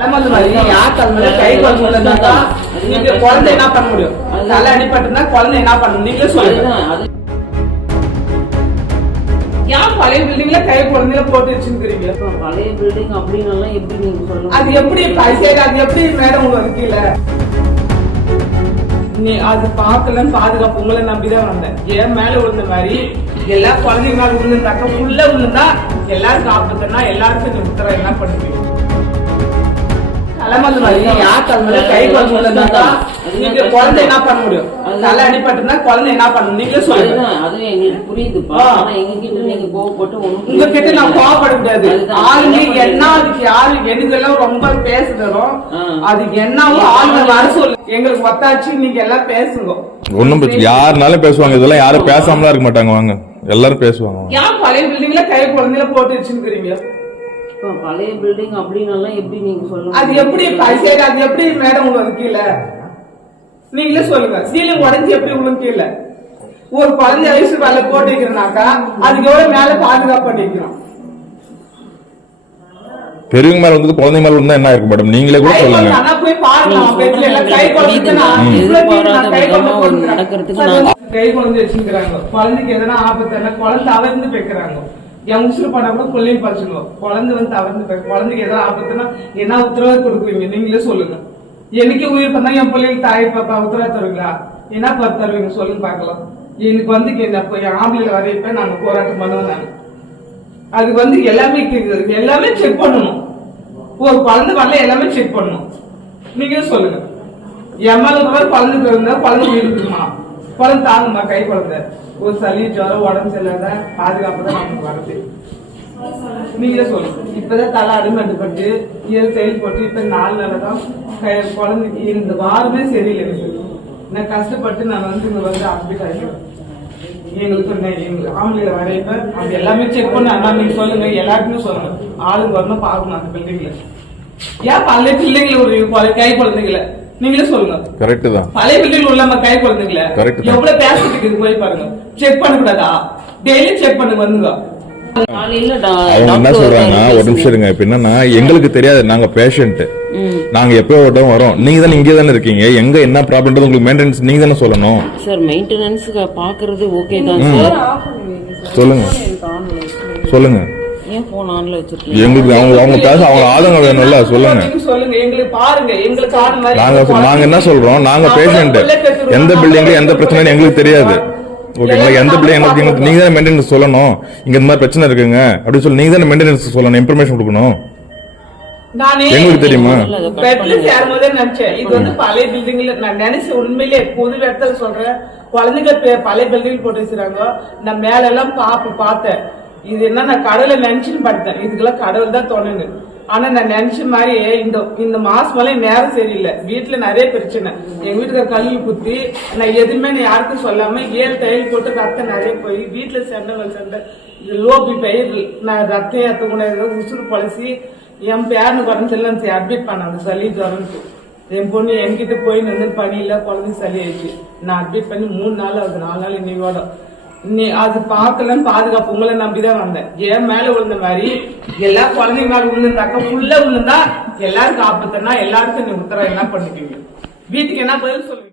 கை குழந்தை நீங்க குழந்தை என்ன பண்ண முடியும்? தலை அடிபட்டுனா குழந்தை என்ன பண்ணணும் நீங்களே சொல்லுங்க. ஏன் பழைய பில்டிங்ல கை குழந்தைல போட்டு வச்சுக்கிறீங்க? பழைய பில்டிங் அப்படின்னு எப்படி நீங்க சொல்லுங்க? அது எப்படி பைசா? அது எப்படி மேடம் உங்களுக்கு இல்ல? நீ அது பாக்கலன்னு பாதுகாப்பு உங்களை நம்பிதான் வந்தேன். ஏன் மேல விழுந்த மாதிரி எல்லா குழந்தைங்க மேல விழுந்தாக்க உள்ள விழுந்தா எல்லாருக்கும் ஆபத்துனா எல்லாருக்கும் நீ உத்தரவு என்ன பண்ணுவீங்க? கை குழந்தை நீங்க குழந்தை என்ன பண்ண முடியும்? தலை அடிபட்டுனா குழந்தை என்ன பண்ணணும் நீங்களே சொல்லுங்க. அது எங்களுக்கு புரியுதுப்பா. எங்ககிட்ட நீங்க கோவப்பட்டு உங்ககிட்ட நான் கோவப்பட முடியாது. ஆளுங்க என்ன அதுக்கு யாரு எதுக்கெல்லாம் ரொம்ப பேசுறோம் அதுக்கு என்னவோ ஆளுங்க வர சொல்லு. எங்களுக்கு ஒத்தாச்சு நீங்க எல்லாம் பேசுங்க. ஒன்னும் பிரச்சனை யாருனாலும் பேசுவாங்க. இதெல்லாம் யாரும் பேசாமலாம் இருக்க மாட்டாங்க. வாங்க எல்லாரும் பேசுவாங்க. ஏன் பழைய பில்டிங்ல கை குழந்தைல போட்டு வச்சுக்கிறீங்க? பழைய பில்டிங் அப்படின்னு எப்படி நீங்க சொல்லுங்க? அது எப்படி பைசா? அது எப்படி மேடம் உங்களுக்கு கீழே நீங்களே சொல்லுங்க. சீலிங் உடஞ்சி எப்படி உங்களுக்கு கீழே ஒரு குழந்தை வயசு மேல போட்டு வைக்கிறனாக்கா அதுக்கு எவ்வளவு மேல பாதுகாப்பு பண்ணிக்கிறோம்? பெரியவங்க மேல வந்து குழந்தை மேல இருந்தா என்ன இருக்கு மேடம்? நீங்களே கூட சொல்லுங்க. ஆனா போய் பாருங்க கை குழந்தை வச்சுக்கிறாங்க. குழந்தைக்கு எதனா ஆபத்து என்ன குழந்தை தவறுந்து வைக்கிறாங்க. என் உசுறு பண்ணா கூட கொள்ளையும் பறிச்சுங்க. குழந்தை வந்து தவறுந்து குழந்தைக்கு எதனா ஆபத்துன்னா என்ன உத்தரவாதம் கொடுக்குவீங்க நீங்களே சொல்லுங்க. எனக்கு உயிர் பண்ணா என் பிள்ளைங்க தாய் பாப்பா உத்தரவாதம் தருவீங்களா? என்ன பார்த்து தருவீங்க சொல்லுங்க பாக்கலாம். எனக்கு வந்து என் ஆம்பளைல வரையப்ப நாங்க போராட்டம் பண்ணுவோம். நாங்க அதுக்கு வந்து எல்லாமே செக் பண்ணணும். ஒரு குழந்தை வரல எல்லாமே செக் பண்ணணும். நீங்களே சொல்லுங்க. எம்எல்ஏ குழந்தைக்கு இருந்தா குழந்தை இருக்குமா? குழந்தை தாங்குமா? கை குழந்தை ஒரு சளி ஜுரம் உடம்பு சரியில்லாத பாதுகாப்பு தான் நமக்கு வருது. நீங்களே சொல்லுங்க. இப்பதான் தலை அடிமட்டுப்பட்டு 7 செயல் போட்டு இப்ப 4 நாளதான் குழந்தைக்கு இந்த வாரமே சரியில்லை. நான் கஷ்டப்பட்டு நான் வந்து இங்க வந்து அட்மிட் ஆகிடுவேன். எங்களுக்கு ஆம்பளைல வரையப்ப அது எல்லாமே செக் பண்ண அண்ணா நீங்க சொல்லுங்க. எல்லாருக்குமே சொல்லுங்க. ஆளுங்க வரணும் பாக்கணும் அந்த பில்டிங்ல. ஏன் பழைய பிள்ளைங்கள ஒரு கை குழந்தைங்கள நீங்களே சொல்லுங்க. கரெக்ட் தான். பழைய பில்டிங் உள்ள கை குழந்தைங்கள எவ்வளவு பேசிட்டு போய் பாருங்க. செக் பண்ண கூடாதா? டெய்லி செக் பண்ணுங்க வந்துங்க. அவங்க என்ன சொல்றாங்க, ஒரு நிமிஷம் இருங்க. இப்ப என்னன்னா எங்களுக்கு தெரியாது, நாங்க பேஷண்ட். நாங்க எப்போ வரோம். நீங்க தானே இங்கே தானே இருக்கீங்க. எங்க என்ன ப்ராப்ளம் உங்களுக்கு மெயின்டெனன்ஸ் நீங்க தானே சொல்லணும். சார் மெயின்டெனன்ஸ் பாக்குறது ஓகே தான் சார். சொல்லுங்க சொல்லுங்க. ஏன் போன் ஆன்ல வச்சிருக்கீங்க? எங்களுக்கு அவங்க பேச அவங்க ஆதங்கம் வேணும்ல. சொல்லுங்க. எங்களுக்கு பாருங்க. எங்களுக்கு நாங்க என்ன சொல்றோம், நாங்க பேஷண்ட். எந்த பில்டிங்ல எந்த பிரச்சனைன்னு எங்களுக்கு தெரியாது. ஓகேங்களா? எந்த பிள்ளைங்க நீங்க தானே மெயின்டெனன்ஸ் சொல்லணும். இங்க இந்த மாதிரி பிரச்சனை இருக்குங்க அப்படின்னு சொல்லி நீங்க தானே மெயின்டெனன்ஸ் சொல்லணும், இன்ஃபர்மேஷன் கொடுக்கணும். எங்களுக்கு தெரியுமா? பெட்ல சேரும்போதே நினைச்சேன் இது வந்து பழைய பில்டிங்ல. நான் நினைச்சேன் உண்மையிலே பொது இடத்துல சொல்றேன். குழந்தைங்க பழைய பில்டிங் போட்டு வச்சிருக்காங்க. நான் மேல எல்லாம் பார்த்தேன். இது என்ன நான் கடவுளை நினைச்சுன்னு படுத்தேன். இதுக்கெல்லாம் கடவுள் தான் தோணுங்க. ஆனா நான் நினைச்ச மாதிரி இந்த மாசம் மேல நேரம் சரியில்லை. வீட்டுல நிறைய பிரச்சனை. எங்க வீட்டுக்கு கல்லில் குத்தி நான் எதுவுமே யாருக்கும் சொல்லாம 7 தையல் போட்டு ரத்தம் நிறைய போய் வீட்டுல சண்டை லோபி பயிர் நான் ரத்தம் ஏற்ற கூட உசுறு பழசி என் பேரனுக்கு உடம்பு சரியில்லை அட்மிட் பண்ணாங்க. சளி ஜுரம்ட்டு என் பொண்ணு என்கிட்ட போய் நின்று பணியில குழந்தை சளி ஆயிடுச்சு. நான் அட்மிட் பண்ணி 3 நாள் ஆகுது. 4 நாள் இன்னையோட நீ அது பாக்கலன்னு பாதுகாப்பு உங்களை நம்பிதான் வந்தேன். ஏன் மேல விழுந்த மாதிரி எல்லா குழந்தைங்க மேல விழுந்தாக்க உள்ள விழுந்தா எல்லாருக்கும் ஆபத்துனா எல்லாருக்கும் நீ உத்தரவு என்ன பண்ணிக்குவீங்க? வீட்டுக்கு என்ன பதில் சொல்லுவீங்க?